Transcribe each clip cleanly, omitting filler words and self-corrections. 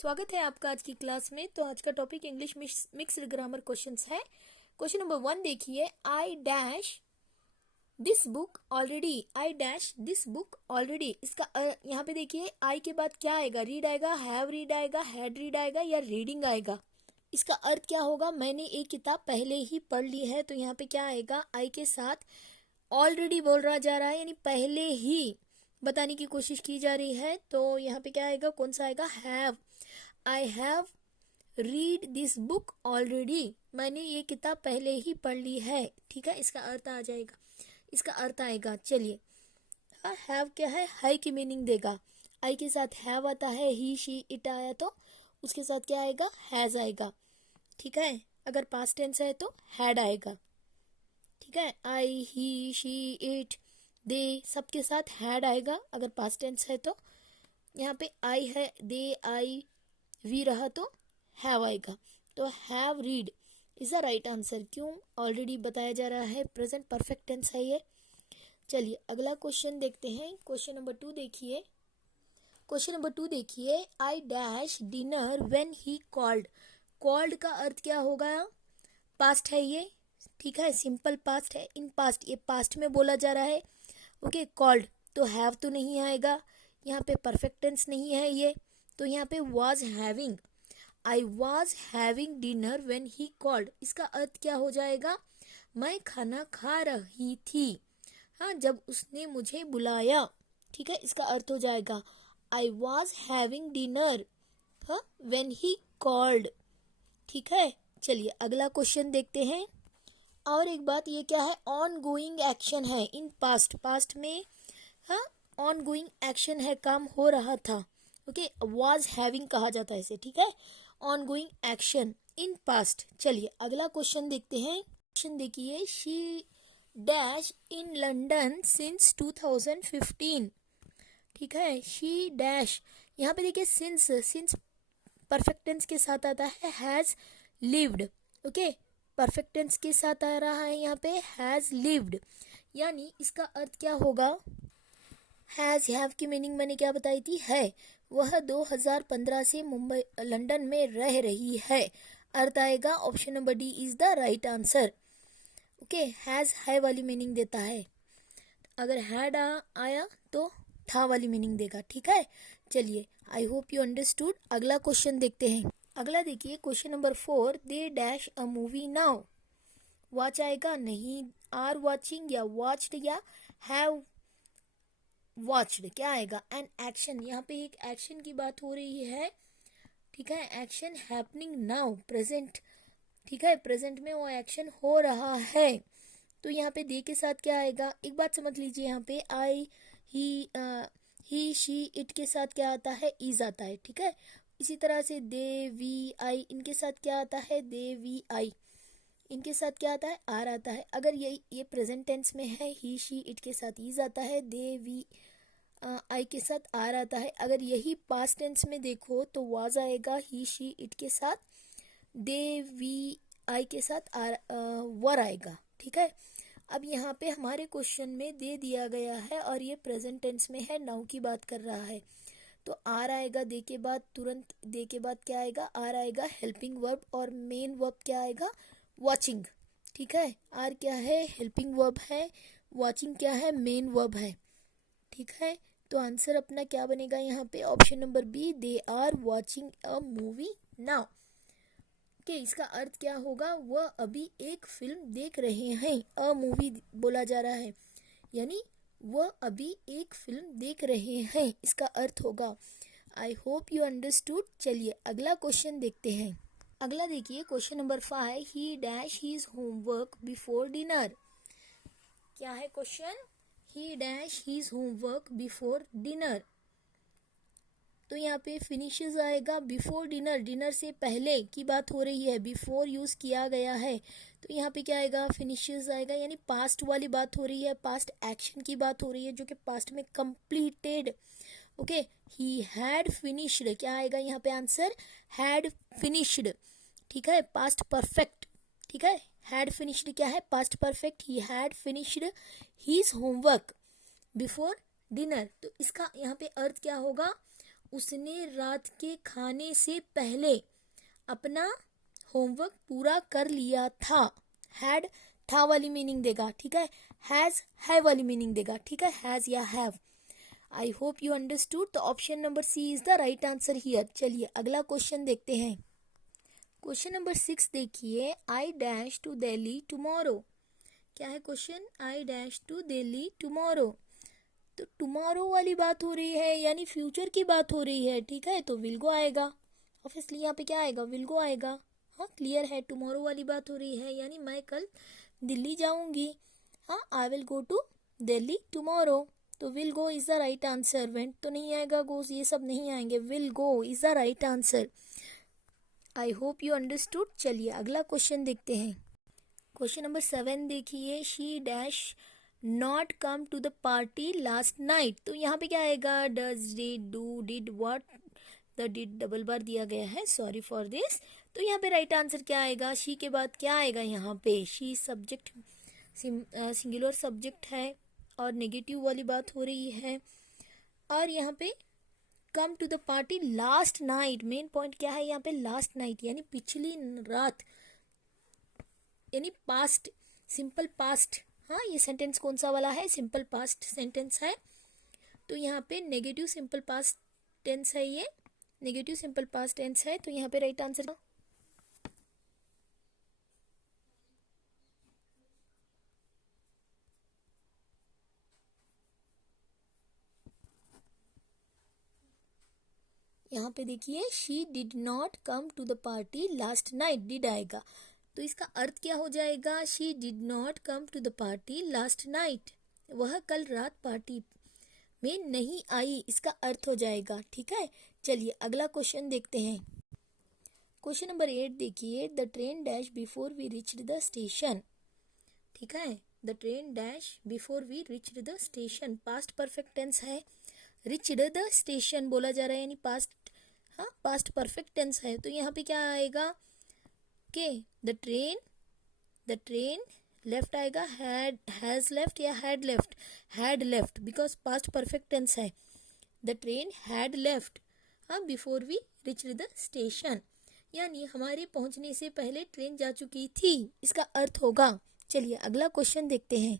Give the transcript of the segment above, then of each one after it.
स्वागत है आपका आज की क्लास में। तो आज का topic English mixed grammar questions है। क्वेश्चन नंबर 1 देखिए, I dash this book already. I dash this book already, इसका यहाँ पे देखिए आई के बाद क्या आएगा? रीड आएगा, हैव रीड आएगा, हैड रीड आएगा या रीडिंग आएगा। इसका अर्थ क्या होगा? मैंने एक किताब पहले ही पढ़ ली है। तो यहाँ पे क्या आएगा? आई के साथ ऑलरेडी बोल रहा जा रहा है, यानी पहले ही बताने की कोशिश की जा रही है। तो यहाँ पे क्या आएगा? कौन सा आएगा? Have. I have read this book already, मैंने ये किताब पहले ही पढ़ ली है। ठीक है, इसका अर्थ आ जाएगा, इसका अर्थ आएगा। चलिए, हैव क्या है? है की मीनिंग देगा। आई के साथ हैव आता है, ही शी इट आया तो उसके साथ क्या आएगा? हैज आएगा। ठीक है, अगर पास्ट टेंस है तो हैड आएगा। ठीक है, आई ही शी इट दे सबके साथ हैड आएगा अगर पास्ट टेंस है तो। यहाँ पे आई है, दे आई वी रहा तो हैव आएगा। तो have read is the right answer. क्यों? ऑलरेडी बताया जा रहा है, प्रेजेंट परफेक्ट टेंस है ये। चलिए अगला क्वेश्चन देखते हैं। क्वेश्चन नंबर 2 देखिए। क्वेश्चन नंबर 2 देखिए, I dash dinner when he called. Called का अर्थ क्या होगा? पास्ट है ये। ठीक है, सिंपल पास्ट है। इन पास्ट, ये पास्ट में बोला जा रहा है। ओके, कॉल्ड तो हैव तो नहीं आएगा, यहाँ पे परफेक्ट टेंस नहीं है ये। तो यहाँ पे was having, I was having dinner when he called, इसका अर्थ क्या हो जाएगा? मैं खाना खा रही थी, हाँ, जब उसने मुझे बुलाया। ठीक है, इसका अर्थ हो जाएगा I was having dinner, हाँ, when he called। ठीक है, चलिए अगला क्वेश्चन देखते हैं। और एक बात, ये क्या है? ऑन गोइंग एक्शन है इन पास्ट। पास्ट में हाँ ऑन गोइंग एक्शन है, काम हो रहा था। ओके, वाज हैविंग कहा जाता है इसे। ठीक है, on going action in past. चलिए अगला क्वेश्चन देखते हैं। क्वेश्चन देखिए, she dash in London since 2015। ठीक है, शी डैश, यहाँ पे देखिए सिंस परफेक्ट टेंस के साथ आता है, has lived. Okay, perfect tense के साथ आ रहा है यहाँ पे हैज लिव्ड, यानी इसका अर्थ क्या होगा? हैज हैव की मीनिंग मैंने क्या बताई थी? है। वह 2015 से मुंबई लंदन में रह रही है। अर्थ आएगा option number D is the right answer. Okay, has है वाली मीनिंग देता है, अगर हैड आया तो था वाली मीनिंग देगा। ठीक है, चलिए आई होप यू अंडरस्टूड। अगला क्वेश्चन देखते हैं। अगला देखिए, question number 4, they dash a movie now. Watch आएगा, नहीं, आर वॉचिंग या वॉच्ड या हैव वॉच्ड, क्या आएगा? एन एक्शन, यहाँ पे एक एक्शन की बात हो रही है। ठीक है, एक्शन हैपनिंग नाउ, प्रेजेंट। ठीक है, प्रेजेंट में वो एक्शन हो रहा है। तो यहाँ पे दे के साथ क्या आएगा? एक बात समझ लीजिए, यहाँ पे आई ही शी इट के साथ क्या आता है? इज आता है। ठीक है, इसी तरह से दे वी आई, इनके साथ क्या आता है? दे वी आई, इनके साथ क्या आता है? आर आता है। अगर ये प्रेजेंट टेंस में है, ही शी इट के साथ इज आता है, दे वी आई के साथ आर आता है। अगर यही पास्ट टेंस में देखो तो वाज आएगा, ही शी इट के साथ, दे वी आई के साथ आर वर आएगा। ठीक है, अब यहाँ पे हमारे क्वेश्चन में दे दिया गया है और ये प्रेजेंट टेंस में है, नाउ की बात कर रहा है। तो आर आएगा दे के बाद, तुरंत दे के बाद क्या आएगा? आर आएगा, हेल्पिंग वर्ब, और मेन वर्ब क्या आएगा? वॉचिंग। ठीक है, आर क्या है? हेल्पिंग वर्ब है, वॉचिंग क्या है? मेन वर्ब है। ठीक है, तो आंसर अपना क्या बनेगा यहाँ पे? Option number B, they are watching a movie now. Okay, इसका अर्थ क्या होगा? वह अभी एक फिल्म देख रहे हैं। अ मूवी बोला जा रहा है, यानी वह अभी एक फिल्म देख रहे हैं, इसका अर्थ होगा। I hope you understood. चलिए अगला क्वेश्चन देखते हैं। अगला देखिए, question number 5, he dash his homework before dinner. क्या है question? He dash his homework before dinner. तो यहाँ पे फिनिशेस आएगा बिफोर डिनर, डिनर से पहले की बात हो रही है, बिफोर यूज किया गया है। तो यहाँ पे क्या आएगा? फिनिशेस आएगा, यानी पास्ट वाली बात हो रही है, पास्ट एक्शन की बात हो रही है जो कि पास्ट में completed. Okay, he had finished, क्या आएगा यहाँ पे आंसर? Had finished. ठीक है, पास्ट परफेक्ट। ठीक है, हैड फिनिश्ड क्या है? Past perfect. He had finished his homework before dinner. तो इसका यहाँ पे अर्थ क्या होगा? उसने रात के खाने से पहले अपना होमवर्क पूरा कर लिया था। हैड था वाली मीनिंग देगा, ठीक है। हैज है वाली मीनिंग देगा, ठीक है, हैज या have. I hope you understood. तो option number C is the right answer here. चलिए अगला क्वेश्चन देखते हैं। क्वेश्चन नंबर 6 देखिए, I dash to Delhi tomorrow. क्या है क्वेश्चन? I dash to Delhi tomorrow. तो टुमारो वाली बात हो रही है, यानी फ्यूचर की बात हो रही है, ठीक है। तो विल गो आएगा, ऑब्वियसली यहाँ पे क्या आएगा? विल गो आएगा। हाँ क्लियर है, टुमारो वाली बात हो रही है, यानी मैं कल दिल्ली जाऊंगी। हाँ, I will go to Delhi tomorrow. तो will go is the right answer. Went तो नहीं आएगा, गोस ये सब नहीं आएंगे, will go is the right answer. I hope you understood. चलिए अगला क्वेश्चन देखते हैं। क्वेश्चन नंबर 7 देखिए, she dash not come to the party last night. तो यहाँ पे क्या आएगा? Does, did, do, did, what. The did double बार दिया गया है, सॉरी फॉर दिस। तो यहाँ पे राइट आंसर क्या आएगा? शी के बाद क्या आएगा? यहाँ पे शी सब्जेक्ट, सिंगुलर सब्जेक्ट है और नेगेटिव वाली बात हो रही है। और यहाँ पे come to the party last night, main point क्या है यहाँ पे? लास्ट नाइट यानी पिछली रात, यानी पास्ट, सिंपल पास्ट। हाँ, ये सेंटेंस कौन सा वाला है? सिंपल पास्ट सेंटेंस है। तो यहाँ पे नेगेटिव सिंपल पास्ट टेंस है, ये नेगेटिव सिंपल पास्ट टेंस है। तो यहाँ पे राइट आंसर यहाँ पे देखिए, she did not come to the party last night, did आएगा। तो इसका अर्थ क्या हो जाएगा? She did not come to the party last night, वह कल रात पार्टी में नहीं आई, इसका अर्थ हो जाएगा, ठीक है। चलिए अगला क्वेश्चन देखते हैं। क्वेश्चन नंबर 8 देखिए, the train dash before we reached the station. ठीक है, the train dash before we reached the station, past perfect tense है। रिच्ड द स्टेशन बोला जा रहा है, यानी पास्ट, हाँ पास्ट परफेक्ट टेंस है। तो यहाँ पे क्या आएगा के द ट्रेन लेफ्ट आएगा, हैज लेफ्ट या had left? Had left, because past perfect tense है। द ट्रेन हैड लेफ्ट, हाँ, before we reached the station, यानी हमारे पहुंचने से पहले ट्रेन जा चुकी थी, इसका अर्थ होगा। चलिए अगला क्वेश्चन देखते हैं।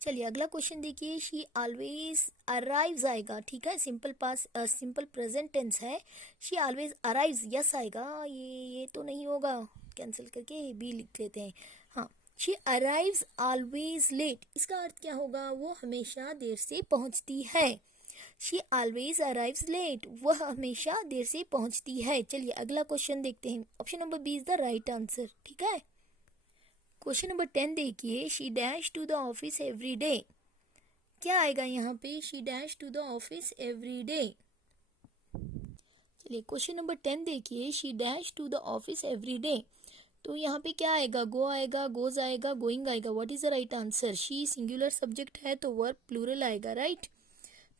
चलिए अगला क्वेश्चन देखिए, शी ऑलवेज अराइव्स आएगा, ठीक है, simple past simple present tense है। शी ऑलवेज अराइव्स, यस आएगा। ये तो नहीं होगा, कैंसिल करके बी लिख लेते हैं। हाँ, शी अराइव्स ऑलवेज लेट, इसका अर्थ क्या होगा? वो हमेशा देर से पहुंचती है। शी ऑलवेज अराइव्स लेट, वह हमेशा देर से पहुंचती है। चलिए अगला क्वेश्चन देखते हैं। Option number B is the right answer, ठीक है। क्वेश्चन नंबर 10 देखिए, she dash to the office every day. क्या आएगा यहाँ पे? She dash to the office every day. चलिए क्वेश्चन नंबर 10 देखिए, she dash to the office every day. तो यहाँ पे क्या आएगा? गो आएगा, गोज आएगा, गोइंग आएगा। What is the right answer? She singular subject है तो वर्ब प्लूरल आएगा, राइट।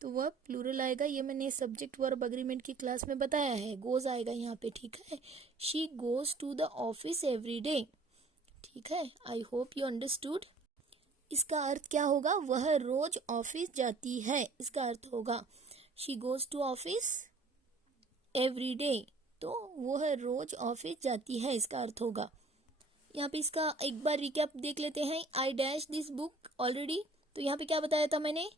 तो वर्ब प्लूरल आएगा, ये मैंने सब्जेक्ट वर्ब अग्रीमेंट की क्लास में बताया है। गोज आएगा यहाँ पे, ठीक है। She goes to the office every day, ठीक है। I hope you understood. इसका अर्थ क्या होगा? वह रोज ऑफिस जाती है, इसका अर्थ होगा। She goes to office every day, तो वह रोज ऑफिस जाती है, इसका अर्थ होगा। यहाँ पे इसका एक बार रिकैप देख लेते हैं। I dash this book already, तो यहाँ पे क्या बताया था मैंने?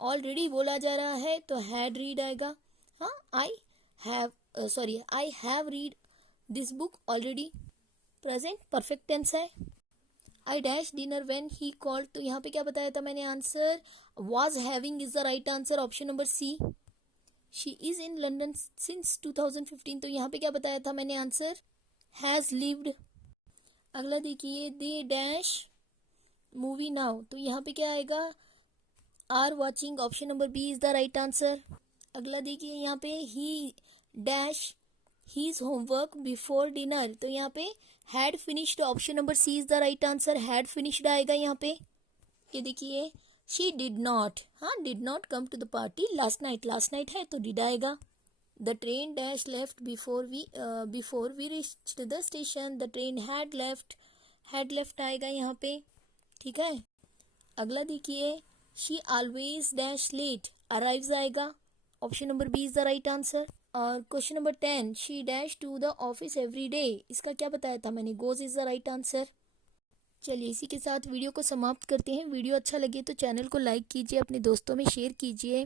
ऑलरेडी बोला जा रहा है तो हैड रीड आएगा। हाँ, I have read this book already, present perfect tense है। I dash dinner when he called, तो यहाँ पे क्या बताया था मैंने? Answer was having is the right answer, option number C. She is in London since 2015, तो यहाँ पे क्या बताया था मैंने? Answer has lived. अगला देखिए, दे डैश मूवी नाउ, तो यहाँ पे क्या आएगा? Are watching, option number B is the right answer. अगला देखिए यहाँ पे, he dash his homework before dinner, तो यहाँ पे had finished, option number C is the right answer. Had finished आएगा यहाँ पे। ये देखिए, शी डिड नॉट, हाँ did not come to the party last night, last night है तो डिड आएगा। The train dash left before we reached the station, the train had left आएगा यहाँ पे, ठीक है। अगला देखिए, she always dash late, arrives आएगा। Option number B is the right answer. और question number 10, she dash to the office every day, इसका क्या बताया था मैंने, goes is the right answer. चलिए इसी के साथ वीडियो को समाप्त करते हैं। वीडियो अच्छा लगे तो चैनल को लाइक कीजिए, अपने दोस्तों में शेयर कीजिए,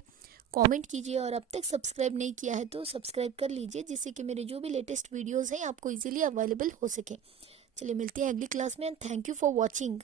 कमेंट कीजिए, और अब तक सब्सक्राइब नहीं किया है तो सब्सक्राइब कर लीजिए, जिससे कि मेरे जो भी लेटेस्ट वीडियोस हैं आपको इजीली अवेलेबल हो सके। चलिए मिलते हैं अगली क्लास में, and thank you for watching.